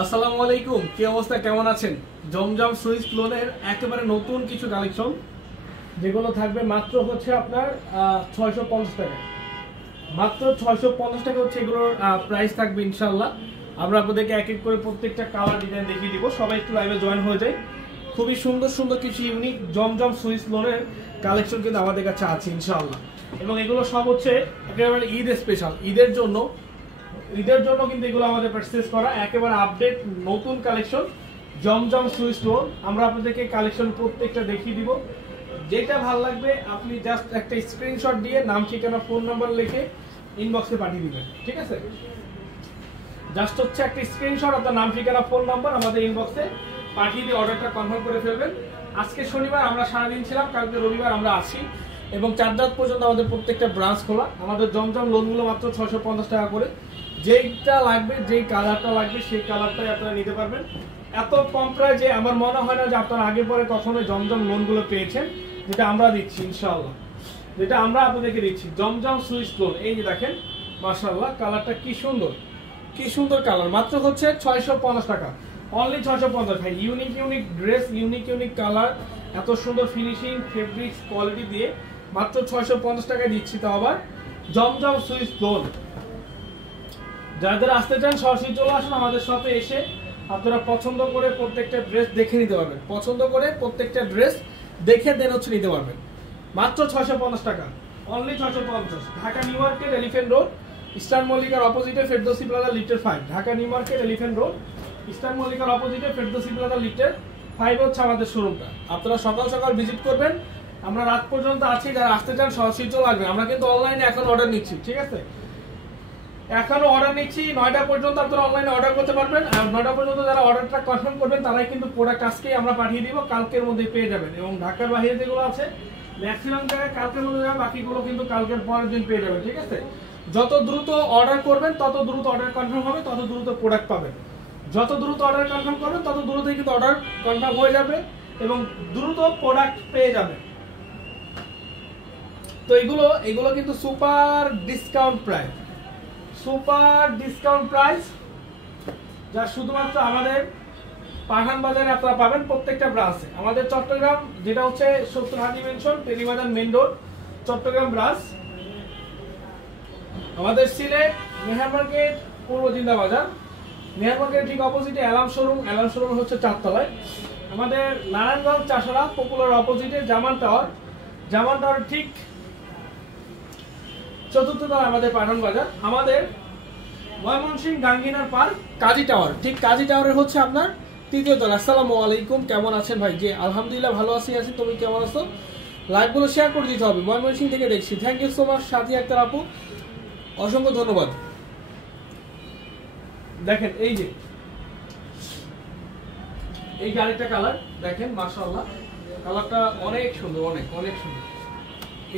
আসসালামু আলাইকুম, কি অবস্থা, কেমন আছেন? জমজম সুইস লোনের একেবারে নতুন কিছু কালেকশন যেগুলো থাকবে মাত্র হচ্ছে আপনার 650 টাকা। মাত্র 650 টাকা হচ্ছে এগুলোর প্রাইস থাকবে ইনশাআল্লাহ। আমরা আপনাদেরকে এক এক করে প্রত্যেকটা কালার ডিজাইন দেখিয়ে দিব। সবাই একটু লাইভে জয়েন হয়ে যায়। খুবই সুন্দর সুন্দর কিছু ইউনিক জমজম সুইস লোনের কালেকশন কিন্তু আমাদের কাছে আছে ইনশাআল্লাহ। এবং এগুলো সব হচ্ছে একেবারে ঈদ স্পেশাল, ঈদের জন্য কিন্তু এগুলো আমাদের পারচেজ করা একেবারে আপডেট নতুন কালেকশন জমজম সুইস লোন। আমরা আপনাদেরকে কালেকশন প্রত্যেকটা দেখিয়ে দিব। যেটা ভালো লাগবে আপনি জাস্ট একটা স্ক্রিনশট দিয়ে নাম, ঠিকানা, ফোন নাম্বার লিখে ইনবক্সে পাঠিয়ে দিবেন, ঠিক আছে? জাস্ট হচ্ছে একটা স্ক্রিনশট, আপনার নাম, ঠিকানা, ফোন নাম্বার আমাদের ইনবক্সে পাঠিয়ে দিয়ে অর্ডারটা কনফার্ম করে ফেলবেন। আজকে শনিবার, আমরা সারাদিন ছিলাম, কালকে রবিবার আমরা আছি এবং 4 রাত পর্যন্ত আমাদের প্রত্যেকটা ব্রাঞ্চ খোলা। আমাদের জমজম লোনগুলো মাত্র 650 টাকা করে। যেইটা লাগবে, যেই কালারটা লাগবে সেই কালারটাই আপনারা নিতে পারবেন। এত কম প্রাইসে আমার মনে হয় না যে আপনারা আগে পরে কখনো জমজম লোনগুলো পেয়েছেন, যেটা আমরা দিচ্ছি ইনশাআল্লাহ, যেটা আমরা আপনাদেরকে দিচ্ছি জমজম সুইস লোন। এই যে দেখেন মাশাআল্লাহ, কালারটা কি সুন্দর, কি সুন্দর কালার। মাত্র হচ্ছে 650 টাকা, অনলি 650। ভাই ইউনিক ড্রেস, ইউনিক কালার, এত সুন্দর ফিনিশিং, ফেব্রিক্স, কোয়ালিটি দিয়ে মাত্র 650 টাকায় দিচ্ছি। তো আবার জমজম সুইস লোন। যারা যারা আসতে চান সরাসরি চলে আসুন আমাদের শপে। এসে আপনারা পছন্দ করে প্রত্যেকটা ড্রেস দেখে নিতে পারবেন, পছন্দ করে প্রত্যেকটা ড্রেস দেখে দেন হচ্ছে নিতে পারবেন। মাত্র 650 টাকা, only 650। Dhaka new market, elephant road, eastern মল্লিকার অপোজিটে ফেরদৌসি প্লাজা, লিটার 5। Dhaka new market, elephant road, eastern মল্লিকার অপোজিটে ফেরদৌসি প্লাজা, লিটার 5 হচ্ছে আমাদের শোরুমটা। আপনারা সকাল সকাল ভিজিট করবেন, আমরা রাত পর্যন্ত আছি। যারা আসতে চান সরাসরি চলে আসবেন। আমরা কিন্তু অনলাইনে এখন অর্ডার নিচ্ছি, ঠিক আছে? এখনো অর্ডার নিচ্ছি 9টা পর্যন্ত আপনারা অনলাইনে অর্ডার করতে পারবেন। আর 9টা পর্যন্ত যারা অর্ডারটা কনফার্ম করবেন তারাই কিন্তু প্রোডাক্ট আজকেই আমরা পাঠিয়ে দিব, কালকের মধ্যে পেয়ে যাবেন। এবং ঢাকার বাইরে যেগুলো আছে ম্যাক্সিমাম জায়গায় কালকের মধ্যে যাবে, বাকিগুলো কিন্তু কালকের পরের দিন পেয়ে যাবেন, ঠিক আছে? যত দ্রুত অর্ডার করবেন তত দ্রুত অর্ডার কনফার্ম হবে, তত দ্রুত প্রোডাক্ট পাবেন। যত দ্রুত অর্ডার কনফার্ম করবেন তত দ্রুতই কিন্তু অর্ডার কনফার্ম হয়ে যাবে এবং দ্রুত প্রোডাক্ট পেয়ে যাবেন। তো এগুলো কিন্তু super discount price, super discount price, যা শুধুমাত্র আমাদের পাঠান বাজারে আপনারা পাবেন প্রত্যেকটা ব্রাঞ্চে। আমাদের চট্টগ্রাম, যেটা হচ্ছে 70 Haji mansion, Terribazar main road, Chittagong branch. আমাদের সিলেট মেহের মার্কেট, পূর্ব জিন্দা বাজার, মেহের মার্কেট ঠিক অপোজিটে অ্যালার্ম শোরুম হচ্ছে 4 তলায়। আমাদের নারায়ণগঞ্জ চাষারা পপুলার অপোজিটে জামান টাওয়ার ঠিক 4র্থ তলায় আমাদের পাঠান বাজার। আমাদের ময়মনসিংহ গাঙ্গিনার পার্ক কাজী টাওয়ার, ঠিক কাজী টাওয়ারের হচ্ছে আপনার 3য় তলা। আসসালামু আলাইকুম, কেমন আছেন ভাই? জি আলহামদুলিল্লাহ ভালো আছি। তুমি কেমন আছো? লাইভগুলো শেয়ার করে দিতে হবে। ময়মনসিংহ থেকে দেখছি, থ্যাংক ইউ সো মাচ সাথী আক্তার আপু, অসংখ্য ধন্যবাদ। দেখেন এই গাড়িটা কালার দেখেন মাশাআল্লাহ, কালারটা অনেক সুন্দর, অনেক সুন্দর।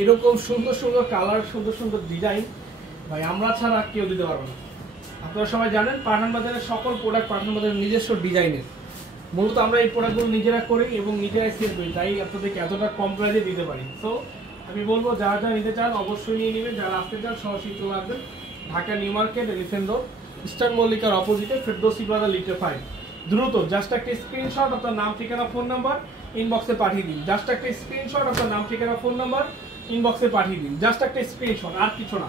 এরকম সুন্দর কালার, সুন্দর ডিজাইন ভাই আমরা ছাড়া কেউ দিতে পারবে না। আপনারা সবাই জানেন পাঠান বাজারের সকল প্রোডাক্ট পাঠান বাজারের নিজস্ব ডিজাইনের। মূলত আমরা এই প্রোডাক্টগুলো নিজেরা করি এবং নিজেরাই সেল করি, তাই আপনাদেরকে এতটা কম প্রাইসে দিতে পারি। তো আমি বলবো যারা নিতে চান অবশ্যই নিয়ে নেবেন। যারা আসতে চান সরাসরি চলে আসবেন। Dhaka new market, elephant road, eastern মল্লিকার অপোজিটে ফেরদৌসি প্লাজা, লিটার 5। দ্রুত জাস্ট একটা স্ক্রিনশট, আপনার নাম, ঠিকানা, ফোন নাম্বার ইনবক্সে পাঠিয়ে দিন। জাস্ট একটা স্ক্রিনশট, আপনার নাম, ঠিকানা, ফোন নাম্বার ইনবক্সে পাঠিয়ে দিন। জাস্ট একটা স্ক্রিনশট, আর কিছু না।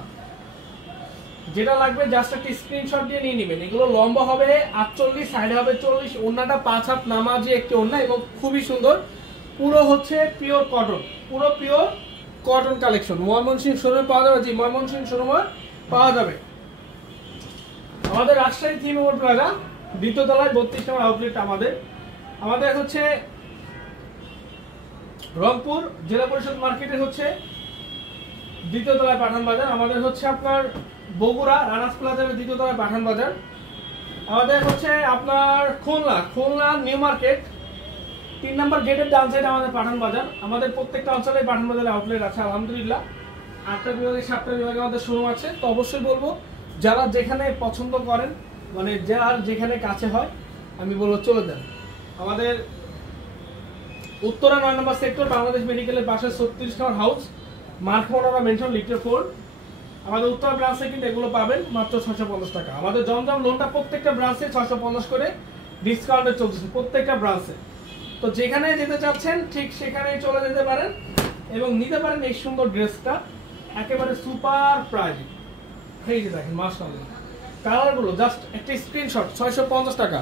যেটা লাগবে জাস্ট একটা স্ক্রিনশট দিয়ে নিয়ে নেবেন। এগুলো লম্বা হবে 48, সাইডে হবে 40, ওন্নাটা 5 হাত নামাজি একটি ওন্না এবং খুবই সুন্দর। পুরো হচ্ছে পিওর কটন, পুরো পিওর কটন কালেকশন। ময়মনসিংহ শোরুমে পাওয়া যাবে, জি ময়মনসিংহ শোরুমে পাওয়া যাবে। আমাদের রাজশাহী থিম ওভার প্লাজা 2য় তলায় 32 নম্বর আউটলেট আমাদের হচ্ছে রংপুর জেলা পরিষদ মার্কেটের হচ্ছে 2য় তলায় পাঠান বাজার। আমাদের হচ্ছে আপনার বগুড়া রানাস প্লাজার 2য় তলায় পাঠান বাজার। আমাদের হচ্ছে আপনার খুলনা নিউ মার্কেট 3 নম্বর গেটের ডান সাইডে আমাদের পাঠান বাজার। আমাদের প্রত্যেকটা অঞ্চলে পাঠান বাজারে আউটলেট আছে আলহামদুলিল্লাহ। 8টা বিভাগে 7টা বিভাগে আমাদের শোরুম আছে। তো অবশ্যই বলবো যারা যেখানে পছন্দ করেন, মানে যার যেখানে কাছে হয়, আমি বলবো চলে যান। আমাদের উত্তরা 9 নম্বর সেক্টর, বাংলাদেশ মেডিকেলের পাশে 36 নম্বর হাউস, মার্ক মনোরা মেনশন, লিটার 4। আমাদের উত্তর ব্রাঞ্চে কিন্তু এগুলো পাবেন মাত্র 650 টাকা। আমাদের জমজম লোনটা প্রত্যেকটা ব্রাঞ্চে 650 করে ডিসকাউন্টে চলতেছে প্রত্যেকটা ব্রাঞ্চে। তো যেখানে যেতে চাচ্ছেন ঠিক সেখানেই চলে যেতে পারেন এবং নিতে পারেন এই সুন্দর ড্রেসটা একেবারে সুপার প্রাইস। এই যে দেখেন মাশাআল্লাহ কালারগুলো জাস্ট একটা স্ক্রিনশট। 650 টাকা,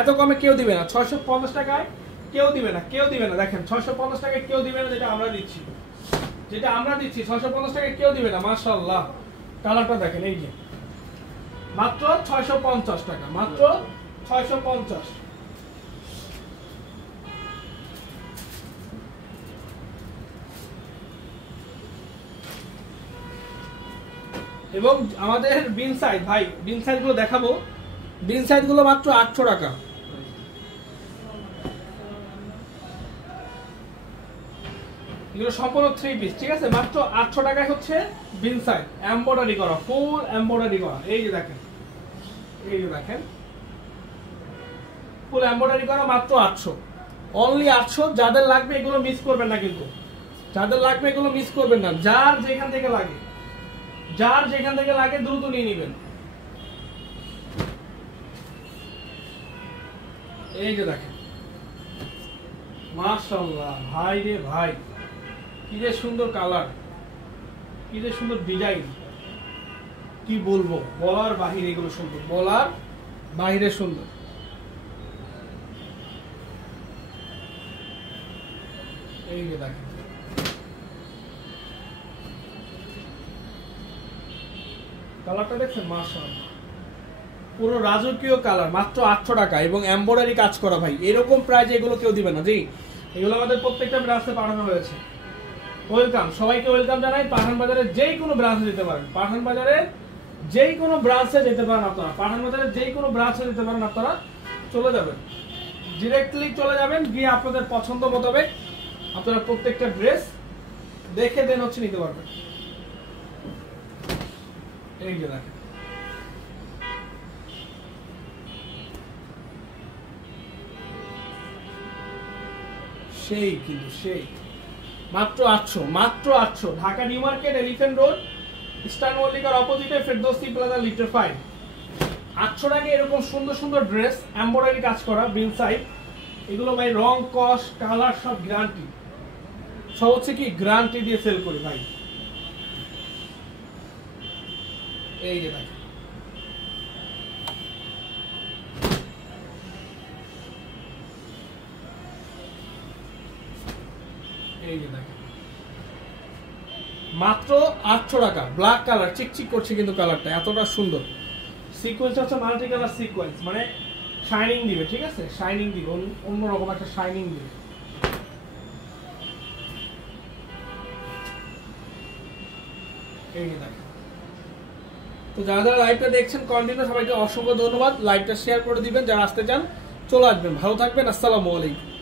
এত কমে কেউ দিবে না। 650 টাকায় কেউ দিবে না, কেউ দিবে না। দেখেন 650 টাকায় কেউ দিবে না, যেটা আমরা দিচ্ছি, 650 টাকায় কেউ দিবে না। মাশাআল্লাহ কালারটা দেখেন, এই যে মাত্র 650 টাকা, মাত্র 650। এবং আমাদের বিন সাইজ ভাই, বিন সাইজ গুলো দেখাবো। বিন সাইজ গুলো মাত্র 800 টাকা। এগুলো সম্পূর্ণ 3 পিস, ঠিক আছে? মাত্র 800 টাকায় হচ্ছে বিন সাইজ, এমব্রয়ডারি করা, ফুল এমব্রয়ডারি করা। এই যে দেখেন, এই যে দেখেন ফুল এমব্রয়ডারি করা, মাত্র 800, অনলি 800। যাদের লাগবে এগুলো মিস করবেন না, কিন্তু যাদের লাগবে এগুলো মিস করবেন না। যার যেখান থেকে লাগে, যার যেখান থেকে লাগে দ্রুত নিয়ে নেবেন। এই যে দেখেন মাশাআল্লাহ ভাই রে ভাই, কি যে সুন্দর কালার, কি যে সুন্দর ডিজাইন, কি বলবো, বলার বাহিরে এগুলো সুন্দর, বলার বাহিরে সুন্দর। এই যে দেখেন কালারটা দেখছেন মাশাআল্লাহ, পুরো রাজকীয় কালার, মাত্র 800 টাকা এবং এমব্রয়ডারি কাজ করা। ভাই এরকম প্রাইস এগুলো কেউ দিবে না। জি, এগুলো আমাদের প্রত্যেকটা ব্রাঞ্চে পাঠানো হয়েছে। ওয়েলকাম, সবাইকে ওয়েলকাম জানাই। পাঠান বাজারের যেই কোনো ব্রাঞ্চে যেতে পারেন, পাঠান বাজারে যেই কোনো ব্রাঞ্চে যেতে পারেন আপনারা, পাঠান বাজারে যেই কোনো ব্রাঞ্চে যেতে পারেন আপনারা, চলে যাবেন, ডিরেক্টলি চলে যাবেন, গিয়ে আপনাদের পছন্দ মোতাবেক আপনারা প্রত্যেকটা ড্রেস দেখে দেন হচ্ছে নিতে পারবেন। এই যে দেখেন সেই, কিন্তু সেই মাত্র 800, মাত্র 800। Dhaka new market, elephant road, eastern মল্লিকার অপোজিটে ফেরদৌসি প্লাজা, লিটার 5। 800 টাকা এরকম সুন্দর সুন্দর ড্রেস, এমব্রয়ডারি কাজ করা, বিন সাইড। এগুলো ভাই রং, কস, কালার সব গ্যারান্টি, সব হচ্ছে কি গ্যারান্টি দিয়ে সেল করি ভাই। এই যে দেখেন এই যে দেখেন মাত্র 800 টাকা। ব্ল্যাক কালার, চিকচিক করছে কিন্তু কালারটা এতটা সুন্দর। সিকোয়েন্স হচ্ছে মাল্টি কালার সিকোয়েন্স, মানে শাইনিং দিবে, ঠিক আছে? শাইনিং দিবে, অন্যরকম একটা শাইনিং দিবে। এই যে দেখেন। তো যারা যারা লাইভটা দেখছেন কন্টিনিউ, সবাইকে অসংখ্য ধন্যবাদ। লাইভটা শেয়ার করে দিবেন, যারা আসতে চান চলে আসবেন। ভালো থাকবেন, আসসালামু আলাইকুম।